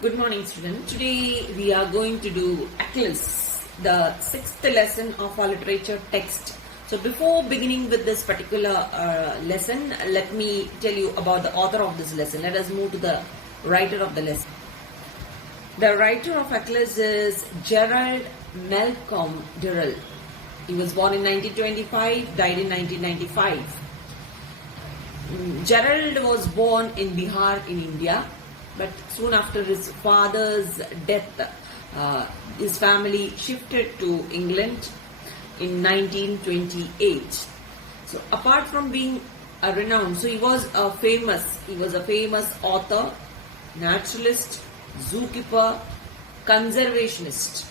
Good morning, students. Today we are going to do Achilles, the sixth lesson of our literature text. So before beginning with this particular lesson, let me tell you about the author of this lesson. Let us move to the writer of the lesson. The writer of Achilles is Gerald Malcolm Durrell. He was born in 1925, died in 1995. Gerald was born in Bihar in India, but soon after his father's death, his family shifted to England in 1928. So apart from being a renowned, so he was a famous author, naturalist, zookeeper, conservationist,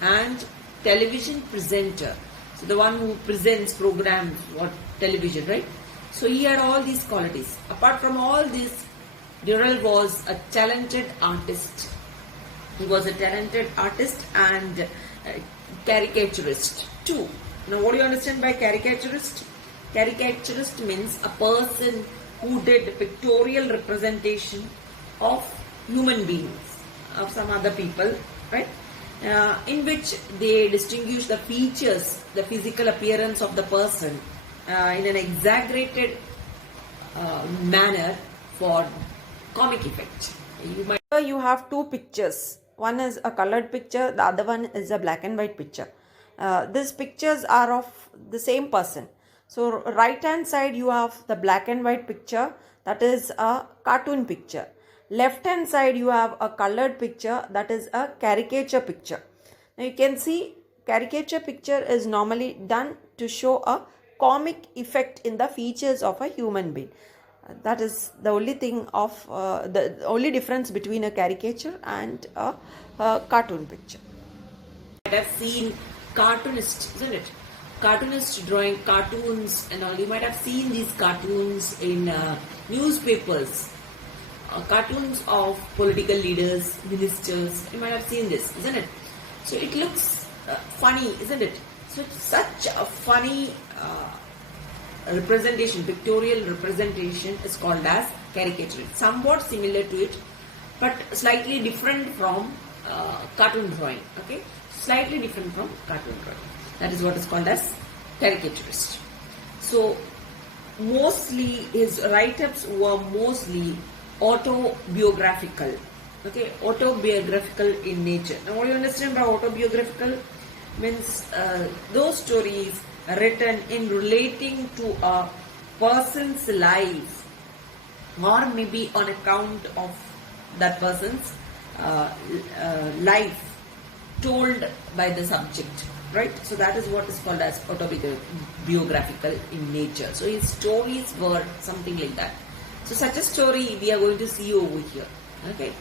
and television presenter. So the one who presents programs for television, right? So he had all these qualities. Apart from all this, Durrell was a talented artist. He was a talented artist and caricaturist too. Now, what do you understand by caricaturist? Caricaturist means a person who did pictorial representation of human beings, of some other people, right? In which they distinguish the features, the physical appearance of the person in an exaggerated manner for comic effect. You have two pictures. One is a colored picture, the other one is a black and white picture. These pictures are of the same person. So right hand side you have the black and white picture, that is a cartoon picture. Left hand side you have a colored picture, that is a caricature picture. Now you can see caricature picture is normally done to show a comic effect in the features of a human being. That is the only thing of the only difference between a caricature and a cartoon picture. You might have seen cartoonists, isn't it? Cartoonists drawing cartoons and all. You might have seen these cartoons in newspapers. Cartoons of political leaders, ministers. You might have seen this, isn't it? So it looks funny, isn't it? So it's such a funny representation, pictorial representation is called as caricature. It's somewhat similar to it, but slightly different from cartoon drawing. Okay, slightly different from cartoon drawing. That is what is called as caricaturist. So mostly his write-ups were mostly autobiographical. Okay, autobiographical in nature. Now, what do you understand by autobiographical? Means those stories written in relating to a person's life, or maybe on account of that person's life told by the subject, right? So that is what is called as autobiographical in nature. So his stories were something like that. So such a story we are going to see over here. Okay.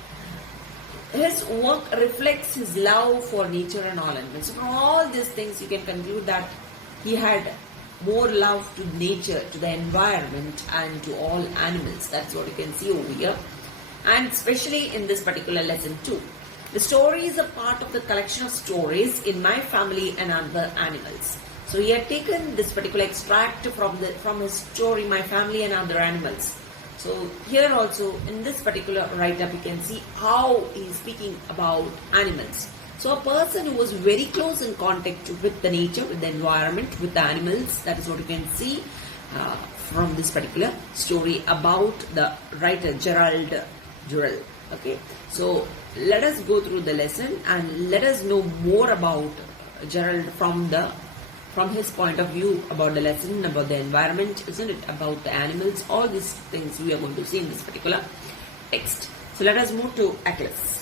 His work reflects his love for nature and all animals. So from all these things you can conclude that he had more love to nature, to the environment and to all animals. That's what you can see over here. And especially in this particular lesson too. The story is a part of the collection of stories in My Family and Other Animals. So he had taken this particular extract from his story My Family and Other Animals. So here also in this particular write-up you can see how he is speaking about animals. So a person who was very close in contact with the nature, with the environment, with the animals, that is what you can see from this particular story about the writer Gerald Durrell. Okay, so let us go through the lesson and let us know more about Gerald from his point of view about the lesson, about the environment, isn't it? About the animals, all these things we are going to see in this particular text. So let us move to Achilles.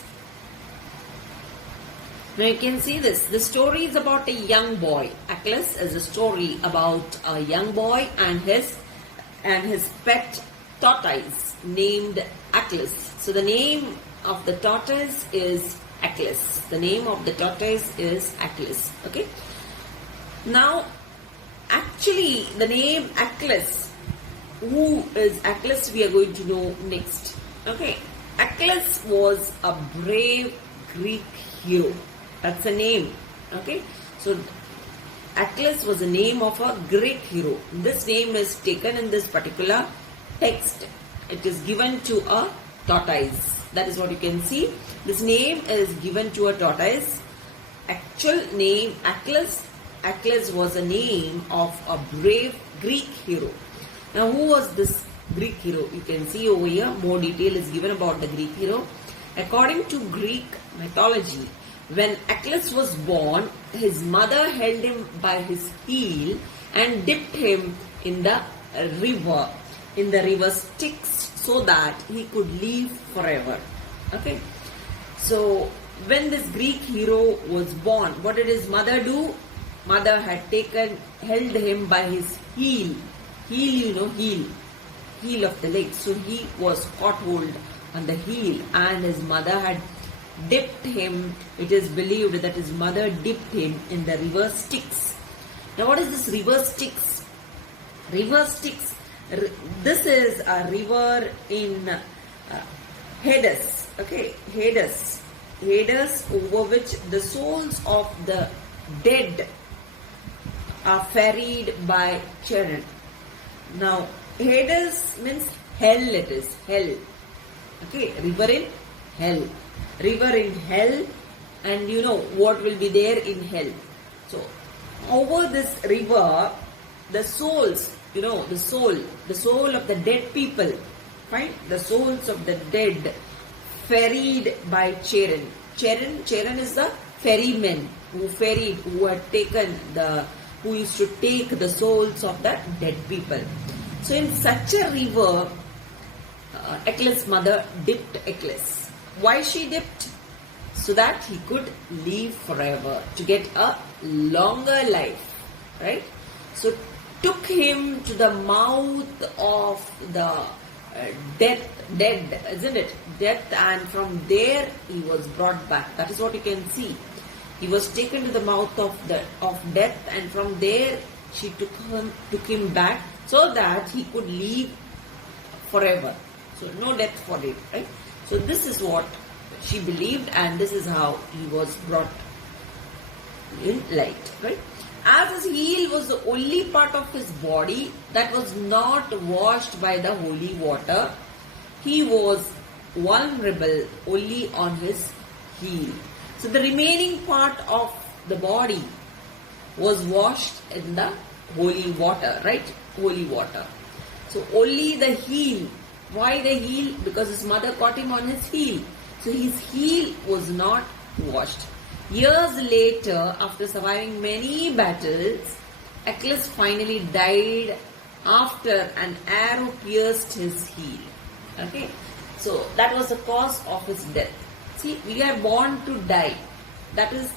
Now you can see this. The story is about a young boy. Achilles is a story about a young boy and his pet tortoise named Achilles. So the name of the tortoise is Achilles. The name of the tortoise is Achilles. Okay. Now, actually, the name Achilles, who is Achilles, we are going to know next. Okay, Achilles was a brave Greek hero. That's the name. Okay, so Achilles was the name of a Greek hero. This name is taken in this particular text. It is given to a tortoise. That is what you can see. This name is given to a tortoise. Actual name Achilles. Achilles was a name of a brave Greek hero. Now, who was this Greek hero? You can see over here more detail is given about the Greek hero. According to Greek mythology, when Achilles was born, his mother held him by his heel and dipped him in the river Styx, so that he could live forever. Okay. So when this Greek hero was born, what did his mother do? Mother had held him by his heel, heel of the leg. So he was caught hold on the heel, and his mother had dipped him. It is believed that his mother dipped him in the river Styx. Now, what is this river Styx? River Styx. This is a river in Hades. Okay, Hades, over which the souls of the dead are ferried by chariot. Now, Hades means hell. It is hell. Okay, river in hell. River in hell, and you know what will be there in hell. So, over this river, the souls, the soul of the dead people, fine, the souls of the dead, ferried by Charon. Charon is the ferryman who used to take the souls of the dead people. So, in such a river, Achilles' mother dipped Achilles. Why she dipped? So that he could live forever, to get a longer life, right? So took him to the mouth of the dead, isn't it? Death, and from there he was brought back. That is what you can see. He was taken to the mouth of death, and from there she took him back so that he could live forever. So no death for him, right? So this is what she believed, and this is how he was brought in light, right? As his heel was the only part of his body that was not washed by the holy water, he was vulnerable only on his heel. So the remaining part of the body was washed in the holy water, right? Holy water. So only the heel. Why the heel? Because his mother caught him on his heel. So his heel was not washed. Years later, after surviving many battles, Achilles finally died after an arrow pierced his heel. Okay, so that was the cause of his death. See, we are born to die. That is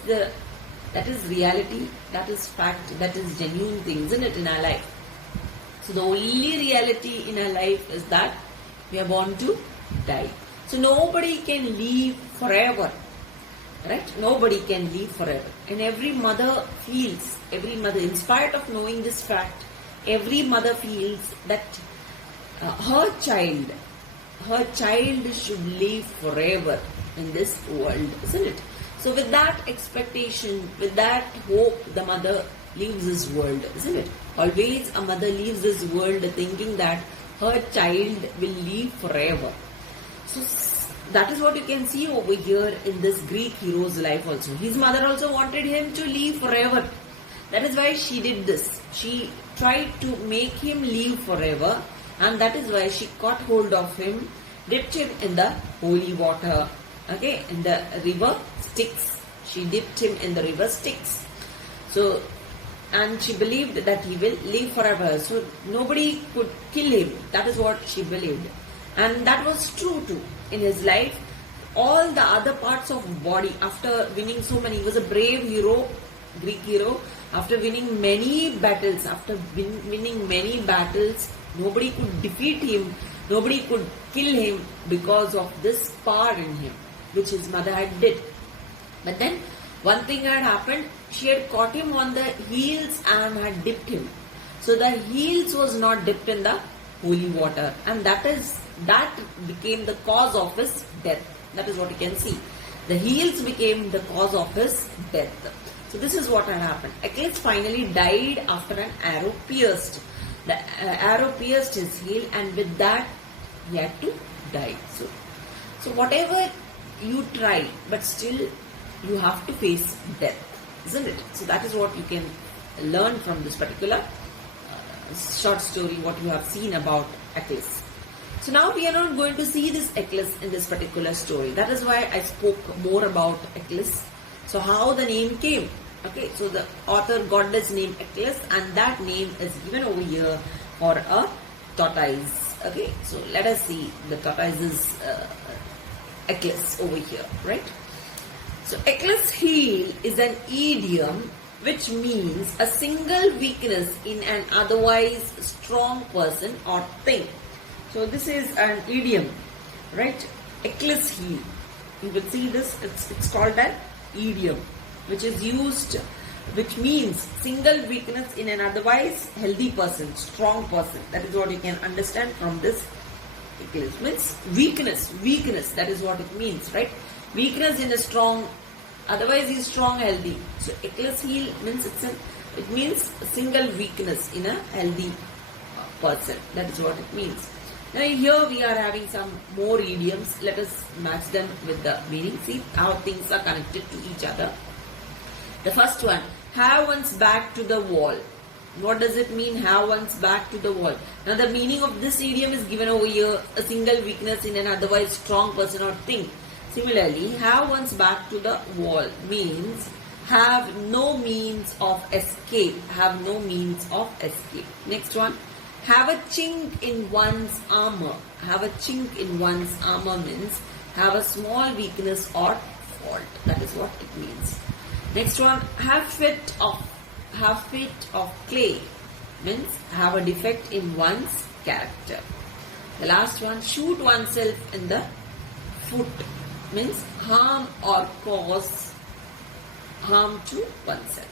reality. That is fact. That is genuine thing, isn't it, in our life? So the only reality in our life is that we are born to die. So nobody can live forever. Right? Nobody can live forever. And every mother feels, in spite of knowing this fact, every mother feels that her child should live forever in this world, isn't it? So with that expectation, with that hope, the mother leaves this world, isn't it? Always a mother leaves this world thinking that her child will live forever. So that is what you can see over here in this Greek hero's life also. His mother also wanted him to live forever. That is why she did this. She tried to make him live forever, and that is why she caught hold of him, dipped him in the holy water, okay, in the river Styx. She dipped him in the river Styx. So, and she believed that he will live forever. So nobody could kill him. That is what she believed. And that was true too. In his life, all the other parts of body, after winning so many, he was a brave hero, Greek hero. After winning many battles, nobody could defeat him, nobody could kill him because of this power in him, which his mother had did. But then one thing had happened. She had caught him on the heels and had dipped him. So the heels was not dipped in the holy water, and that became the cause of his death. That is what you can see. The heels became the cause of his death. So this is what had happened. Achilles finally died after an arrow pierced. The arrow pierced his heel, and with that he had to die. So whatever you try, but still you have to face death, isn't it? So that is what you can learn from this particular short story, what you have seen about Achilles. So now we are not going to see this Achilles in this particular story. That is why I spoke more about Achilles. So how the name came. Okay, so the author got this name Achilles, and that name is given over here for a tortoise. Okay, so let us see the tortoise's Achilles over here, right? So Achilles' heel is an idiom which means a single weakness in an otherwise strong person or thing. So this is an idiom, right? Achilles' heel. You will see this, it's called an idiom, which is used, which means single weakness in an otherwise healthy person, strong person. That is what you can understand from this. Achilles means weakness, that is what it means, right? Weakness in a strong, otherwise he is strong, healthy. So Achilles' heel means it means a single weakness in a healthy person. That is what it means. Now here we are having some more idioms. Let us match them with the meaning. See how things are connected to each other. The first one, have one's back to the wall. What does it mean, have one's back to the wall? Now the meaning of this idiom is given over here, a single weakness in an otherwise strong person or thing. Similarly, have one's back to the wall means have no means of escape. Have no means of escape. Next one, have a chink in one's armor. Have a chink in one's armor means have a small weakness or fault. That is what it means. Next one, have fit of clay means have a defect in one's character. The last one, shoot oneself in the foot means harm or cause harm to oneself.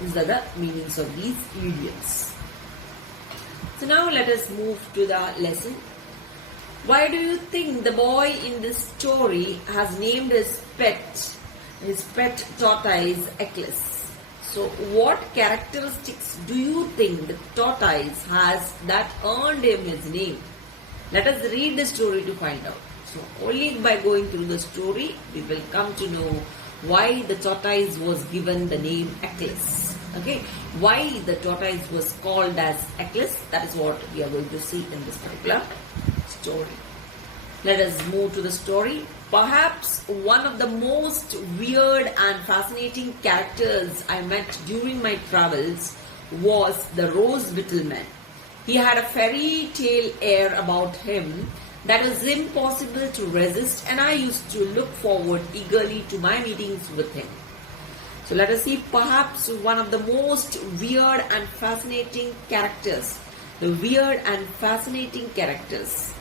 These are the meanings of these idioms. So now let us move to the lesson. Why do you think the boy in this story has named his pet tortoise Achilles? So what characteristics do you think the tortoise has that earned him his name? Let us read the story to find out. So only by going through the story we will come to know why the tortoise was given the name Achilles. Okay, why the tortoise was called as Achilles, that is what we are going to see in this particular story. Let us move to the story. Perhaps one of the most weird and fascinating characters I met during my travels was the Rose Beetle Man. He had a fairy tale air about him that was impossible to resist, and I used to look forward eagerly to my meetings with him. So let us see perhaps one of the most weird and fascinating characters. The weird and fascinating characters.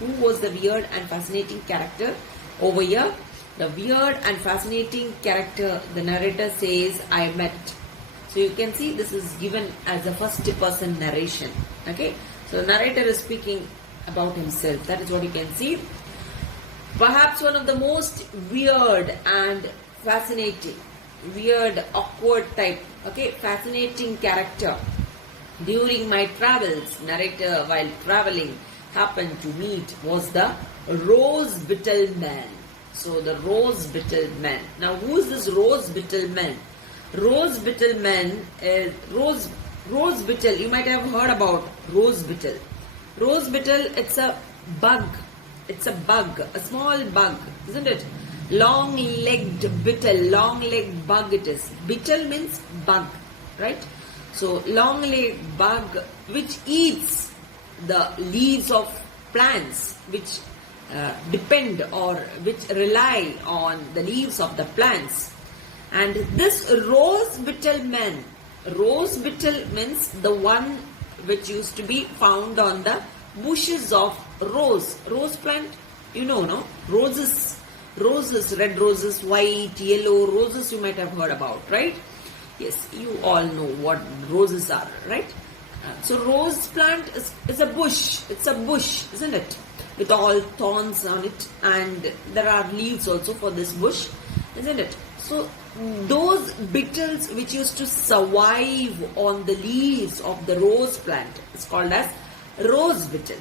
Who was the weird and fascinating character? Over here, the weird and fascinating character, the narrator says, I met. So you can see this is given as a first person narration. Okay, so the narrator is speaking about himself. That is what you can see. Perhaps one of the most weird and fascinating, weird, awkward type, okay, fascinating character during my travels, narrator while traveling happened to meet was the Rose Beetle Man. So the Rose Beetle Man. Now who is this Rose Beetle Man? Rose Beetle Man is Rose Beetle. You might have heard about Rose Beetle. Rose Beetle, it's a bug. It's a bug, a small bug, isn't it? Long-legged beetle, long-legged bug it is. Beetle means bug, right? So long-legged bug which eats the leaves of plants which depend or which rely on the leaves of the plants. And this Rose Beetle Man, Rose Beetle means the one which used to be found on the bushes of rose plant, you know, no? Roses, red roses, white, yellow roses you might have heard about, right? Yes, you all know what roses are, right? So rose plant is a bush. It's a bush, isn't it? With all thorns on it, and there are leaves also for this bush, isn't it? So those beetles which used to survive on the leaves of the rose plant is called as Rose Beetle.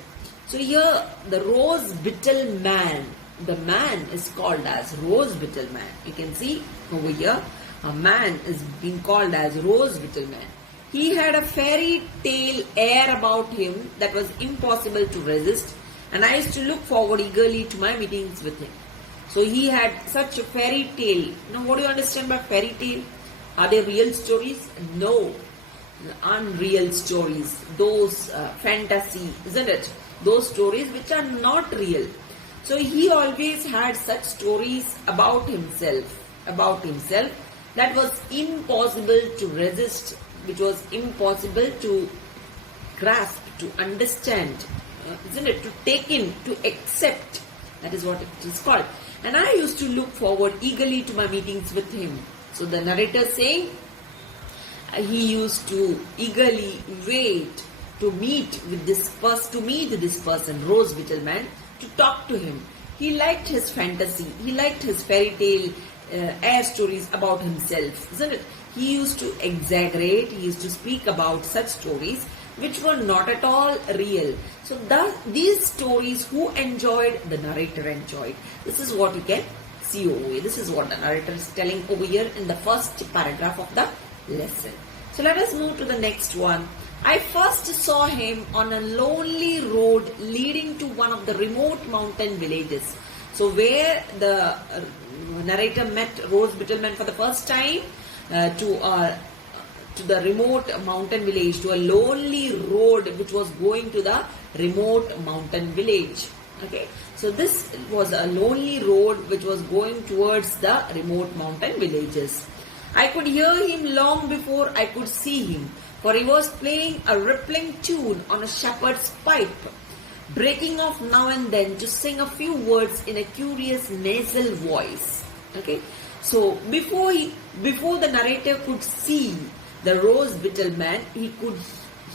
So here the Rose Beetle Man the man is called as Rose Beetle Man. You can see over here, a man is being called as Rose Beetle Man. He had a fairy tale air about him that was impossible to resist, and I used to look forward eagerly to my meetings with him. So he had such a fairy tale. Now, what do you understand by fairy tale? Are they real stories? No. Unreal stories. Those fantasy, isn't it? Those stories which are not real. So he always had such stories about himself that was impossible to resist, which was impossible to grasp, to understand, isn't it? To take in, to accept. That is what it is called. And I used to look forward eagerly to my meetings with him. So the narrator saying, he used to eagerly wait to meet this person, Rose Beetle Man, to talk to him. He liked his fantasy. He liked his fairy tale air stories about himself, isn't it? He used to exaggerate. He used to speak about such stories which were not at all real. So these stories, who enjoyed? The narrator enjoyed. This is what you can see over here. This is what the narrator is telling over here in the first paragraph of the lesson. So let us move to the next one. I first saw him on a lonely road leading to one of the remote mountain villages. So where the narrator met Rose Beetle Man for the first time, to the remote mountain village, to a lonely road which was going to the remote mountain village. Okay, so this was a lonely road which was going towards the remote mountain villages. I could hear him long before I could see him, for he was playing a rippling tune on a shepherd's pipe, breaking off now and then to sing a few words in a curious nasal voice. Okay, so before the narrator could see the Rose Beetle Man, he could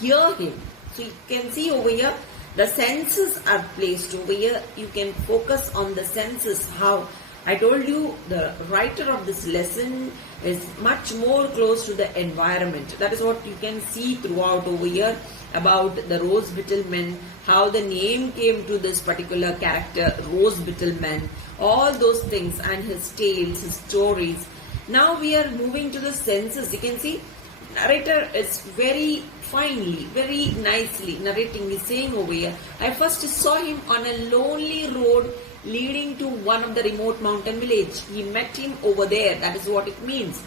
hear him. So you can see over here, the senses are placed over here. You can focus on the senses. How I told you, the writer of this lesson is much more close to the environment. That is what you can see throughout over here about the Rose Beetle Man, how the name came to this particular character, Rose Beetle Man, all those things, and his tales, his stories. Now we are moving to the senses. You can see narrator is very finely, very nicely narrating. He's saying over here, I first saw him on a lonely road leading to one of the remote mountain village. He met him over there. That is what it means.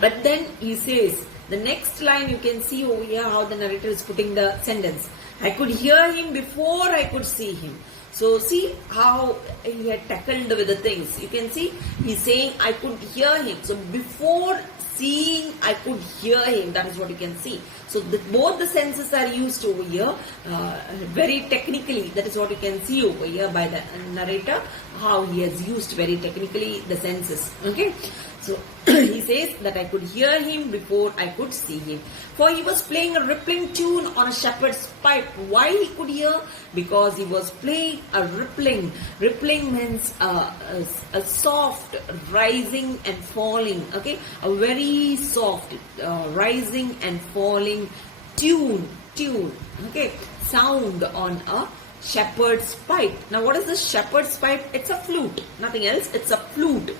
But then he says, the next line you can see over here how the narrator is putting the sentence. I could hear him before I could see him. So see how he had tackled with the things. You can see he's saying I could hear him. So before seeing, I could hear him. That is what you can see. So both the senses are used over here very technically. That is what you can see over here by the narrator, how he has used very technically the senses. Okay. So he says that I could hear him before I could see him. For he was playing a rippling tune on a shepherd's pipe. Why he could hear? Because he was playing a rippling. Rippling means a soft rising and falling. Okay, a very soft rising and falling tune. Okay, sound on a shepherd's pipe. Now what is the shepherd's pipe? It's a flute. Nothing else. It's a flute.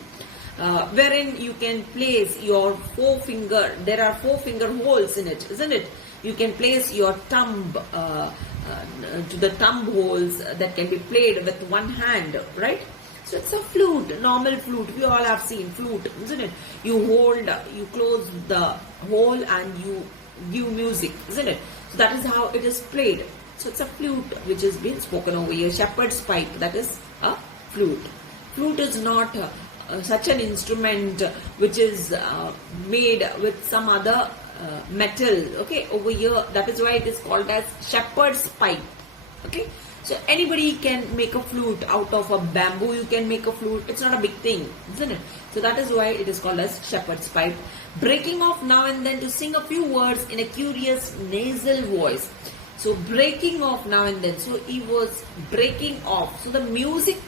Wherein you can place your forefinger. There are 4 finger holes in it, isn't it? You can place your thumb to the thumb holes that can be played with one hand, right? So it's a flute, normal flute. We all have seen flute, isn't it? You close the hole and you give music, isn't it? So that is how it is played. So it's a flute which is being spoken over here. Shepherd's pipe, that is a flute. Flute is not such an instrument which is made with some other metal. Okay, over here, that is why it is called as shepherd's pipe. Okay, so anybody can make a flute out of a bamboo. You can make a flute. It's not a big thing, isn't it? So that is why it is called as shepherd's pipe. Breaking off now and then to sing a few words in a curious nasal voice. So breaking off now and then. So he was breaking off. So the music,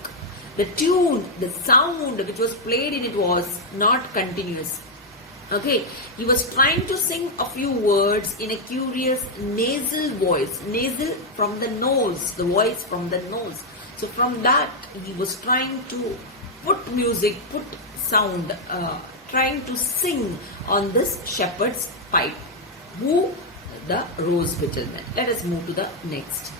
the tune, the sound which was played in it was not continuous. Okay, he was trying to sing a few words in a curious nasal voice. Nasal from the nose, the voice from the nose. So from that, he was trying to put music, put sound, trying to sing on this shepherd's pipe. Who? The Rose Bittleman. Let us move to the next.